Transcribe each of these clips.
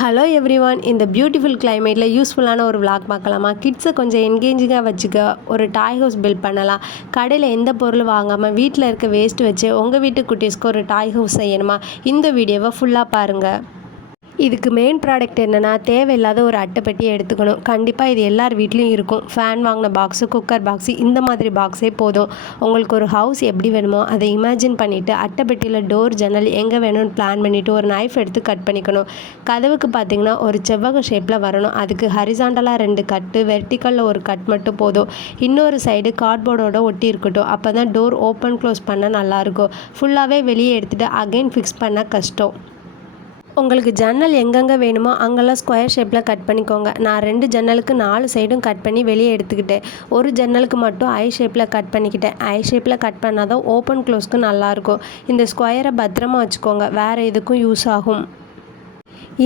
Hello everyone, இந்த beautiful கிளைமேட்டில் யூஸ்ஃபுல்லான ஒரு விளாக் பார்க்கலாமா? கிட்ஸை கொஞ்சம் என்கேஜிங்காக வச்சுக்க ஒரு டாய் ஹவுஸ் பில்ட் பண்ணலாம். கடையில் எந்த பொருள் வாங்காமல் வீட்டில் இருக்க வேஸ்ட் வச்சு உங்கள் வீட்டு குட்டீஸ்க்கு ஒரு டாய் ஹவுஸ் செய்யணுமா? இந்த வீடியோவை ஃபுல்லாக பாருங்கள். இதுக்கு மெயின் ப்ராடக்ட் என்னென்னா, தேவையில்லாத ஒரு அட்டைப்பெட்டியை எடுத்துக்கணும். கண்டிப்பாக இது எல்லார் வீட்லேயும் இருக்கும். ஃபேன் வாங்கின பாக்ஸு, குக்கர் பாக்ஸு, இந்த மாதிரி பாக்ஸே போதும். உங்களுக்கு ஒரு ஹவுஸ் எப்படி வேணுமோ அதை இமேஜின் பண்ணிவிட்டு அட்டைப்பெட்டியில் டோர், ஜன்னல் எங்கே வேணும்னு பிளான் பண்ணிவிட்டு ஒரு நைஃப் எடுத்து கட் பண்ணிக்கணும். கதவுக்கு பார்த்திங்கன்னா ஒரு செவ்வக ஷேப்பில் வரணும். அதுக்கு ஹரிசாண்டலாக 2 கட்டு, வெர்டிக்கலில் ஒரு கட் மட்டும் போதும். இன்னொரு சைடு கார்ட்போர்டோட ஒட்டி இருக்கட்டும். அப்போ தான் டோர் ஓப்பன் க்ளோஸ் பண்ண நல்லாயிருக்கும். ஃபுல்லாகவே வெளியே எடுத்துகிட்டு அகைன் ஃபிக்ஸ் பண்ண கஷ்டம். உங்களுக்கு ஜன்னல் எங்கெங்கே வேணுமோ அங்கெல்லாம் ஸ்கொயர் ஷேப்பில் கட் பண்ணிக்கோங்க. நான் 2 ஜன்னலுக்கு 4 சைடும் கட் பண்ணி வெளியே எடுத்துக்கிட்டேன். ஒரு ஜன்னலுக்கு மட்டும் ஐ ஷேப்பில் கட் பண்ணிக்கிட்டேன். ஐ ஷேப்பில் கட் பண்ணால் தான் ஓப்பன் க்ளோஸ்க்கு நல்லாயிருக்கும். இந்த ஸ்கொயரை பத்திரமா வச்சுக்கோங்க, வேறு எதுக்கும் யூஸ் ஆகும்.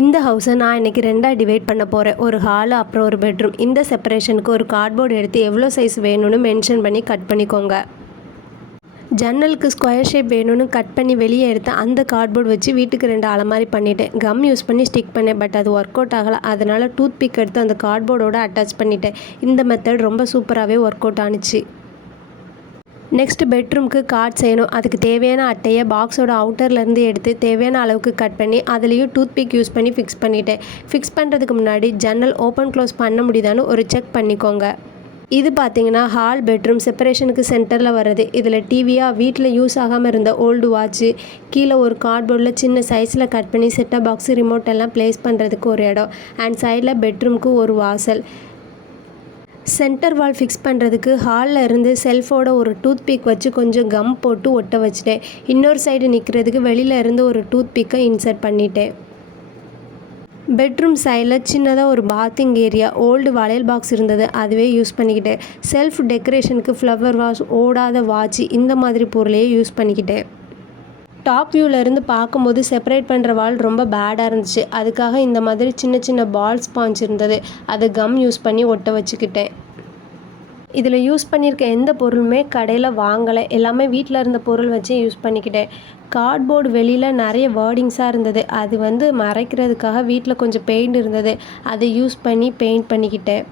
இந்த ஹவுஸை நான் இன்றைக்கி 2ஆக டிவைட் பண்ண போகிறேன். ஒரு ஹாலு, அப்புறம் ஒரு பெட்ரூம். இந்த செப்பரேஷனுக்கு ஒரு கார்ட்போர்டு எடுத்து எவ்வளோ சைஸ் வேணும்னு மென்ஷன் பண்ணி கட் பண்ணிக்கோங்க. ஜன்னலுக்கு ஸ்கொயர் ஷேப் வேணும்னு கட் பண்ணி வெளியே எடுத்து அந்த கார்ட்போர்டு வச்சு வீட்டுக்கு 2 அலமாரி பண்ணிட்டேன். கம் யூஸ் பண்ணி ஸ்டிக் பண்ணேன், பட் அது ஒர்க் அவுட் ஆகலை. அதனால் டூத் பிக் எடுத்து அந்த கார்ட்போர்டோடு அட்டாச் பண்ணிட்டேன். இந்த மெத்தட் ரொம்ப சூப்பராகவே ஒர்க் அவுட் ஆனிச்சு. நெக்ஸ்ட் பெட்ரூம்க்கு கார்ட் செய்யணும். அதுக்கு தேவையான அட்டையை பாக்ஸோட அவுட்டர்லேருந்து எடுத்து தேவையான அளவுக்கு கட் பண்ணி அதுலேயும் டூத் பிக் யூஸ் பண்ணி ஃபிக்ஸ் பண்ணிட்டேன். ஃபிக்ஸ் பண்ணுறதுக்கு முன்னாடி ஜன்னல் ஓப்பன் க்ளோஸ் பண்ண முடியுதான்னு ஒரு செக் பண்ணிக்கோங்க. இது பார்த்திங்கன்னா ஹால், பெட்ரூம் செப்பரேஷனுக்கு சென்டரில் வர்றது. இதில் டிவியாக, வீட்டில் யூஸ் ஆகாமல் இருந்த ஓல்டு வாட்ச்சு, கீழே ஒரு கார்ட்போர்டில் சின்ன சைஸில் கட் பண்ணி செட்டப் பாக்ஸு, ரிமோட் எல்லாம் ப்ளேஸ் பண்ணுறதுக்கு ஒரு இடம், அண்ட் சைடில் பெட்ரூம்க்கு ஒரு வாசல். சென்டர் வால் ஃபிக்ஸ் பண்ணுறதுக்கு ஹாலில் இருந்து செல்ஃபோட ஒரு டூத் பிக் வச்சு கொஞ்சம் கம் போட்டு ஒட்ட வச்சுட்டேன். இன்னொரு சைடு நிற்கிறதுக்கு வெளியில் இருந்து ஒரு டூத் பிக்கை இன்சர்ட் பண்ணிட்டேன். பெட்ரூம் சைடில் சின்னதாக ஒரு பாத்திங் ஏரியா, ஓல்டு வளையல் பாக்ஸ் இருந்தது, அதுவே யூஸ் பண்ணிக்கிட்டேன். செல்ஃப் டெக்கரேஷனுக்கு ஃப்ளவர் வாஷ், ஓடாத வாட்ச், இந்த மாதிரி பொருளையே யூஸ் பண்ணிக்கிட்டேன். டாப் வியூவிலேருந்து பார்க்கும்போது செப்பரேட் பண்ணுற வால் ரொம்ப பேடாக இருந்துச்சு. அதுக்காக இந்த மாதிரி சின்ன சின்ன பால் ஸ்பாஞ்ச் இருந்தது, அதை கம் யூஸ் பண்ணி ஒட்ட வச்சுக்கிட்டேன். இதில் யூஸ் பண்ணியிருக்க எந்த பொருளுமே கடையில் வாங்கலை, எல்லாமே வீட்டில் இருந்த பொருள் வச்சு யூஸ் பண்ணிக்கிட்டேன். கார்ட்போர்டு வெளியில் நிறைய வேர்டிங்ஸாக இருந்தது, அது மறைக்கிறதுக்காக வீட்டில் கொஞ்சம் பெயிண்ட் இருந்தது, அதை யூஸ் பண்ணி பெயிண்ட் பண்ணிக்கிட்டேன்.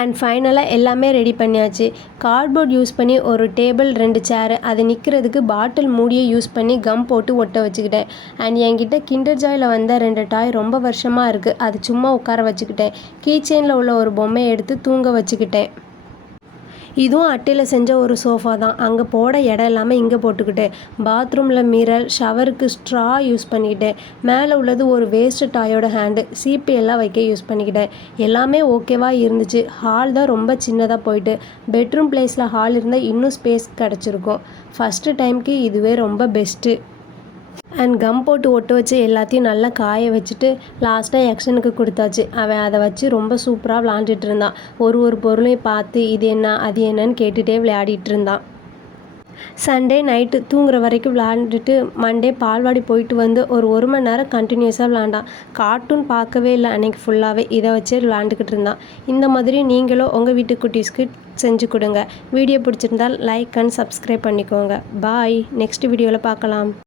அண்ட் ஃபைனலாக எல்லாமே ரெடி பண்ணியாச்சு. கார்ட்போர்ட் யூஸ் பண்ணி ஒரு டேபிள், 2 சேரு, அது நிற்கிறதுக்கு பாட்டில் மூடியை யூஸ் பண்ணி கம் போட்டு ஒட்ட வச்சுக்கிட்டேன். அண்ட் என்கிட்ட கிண்டர் ஜாயில் வந்த 2 டாய் ரொம்ப வருஷமாக இருக்குது, அது சும்மா உட்கார வச்சுக்கிட்டேன். கீ செயினில் உள்ள ஒரு பொம்மையை எடுத்து தூங்க வச்சுக்கிட்டேன். இதுவும் அட்டையில் செஞ்ச ஒரு சோஃபா தான். அங்கே போட இடம் இல்லாமல் இங்கே போட்டுக்கிட்டேன். பாத்ரூமில் மிரர், ஷவருக்கு ஸ்ட்ரா யூஸ் பண்ணிக்கிட்டேன். மேலே உள்ளது ஒரு வேஸ்ட் டாயோட ஹேண்டு, சீப்பு எல்லாம் வைக்க யூஸ் பண்ணிக்கிட்டேன். எல்லாமே ஓகேவாக இருந்துச்சு. ஹால் தான் ரொம்ப சின்னதாக போயிட்டு, பெட்ரூம் பிளேஸில் ஹால் இருந்தால் இன்னும் ஸ்பேஸ் கிடச்சிருக்கும். ஃபஸ்ட்டு டைமுக்கு இதுவே ரொம்ப பெஸ்ட்டு. அண்ட் கம் போட்டு ஒட்டு வச்சு எல்லாத்தையும் நல்லா காய வச்சுட்டு லாஸ்ட்டாக எக்ஷனுக்கு கொடுத்தாச்சு. அவன் அதை வச்சு ரொம்ப சூப்பராக விளாண்டுட்டு இருந்தான். ஒரு பொருளையும் பார்த்து இது என்ன அது என்னன்னு கேட்டுகிட்டே விளையாடிட்டு இருந்தான். சண்டே நைட்டு தூங்குற வரைக்கும் விளாண்டுட்டு மண்டே பால்வாடி போயிட்டு வந்து ஒரு மணி நேரம் கண்டினியூஸாக விளாண்டான். கார்ட்டூன் பார்க்கவே இல்லை அன்றைக்கி ஃபுல்லாகவே, இதை வச்சே விளாண்டுக்கிட்டு இருந்தான். இந்த மாதிரி நீங்களும் உங்கள் வீட்டு குட்டீஸ்க்கு செஞ்சு கொடுங்க. வீடியோ பிடிச்சிருந்தால் லைக் அண்ட் சப்ஸ்கிரைப் பண்ணிக்கோங்க. பாய், நெக்ஸ்ட் வீடியோவில் பார்க்கலாம்.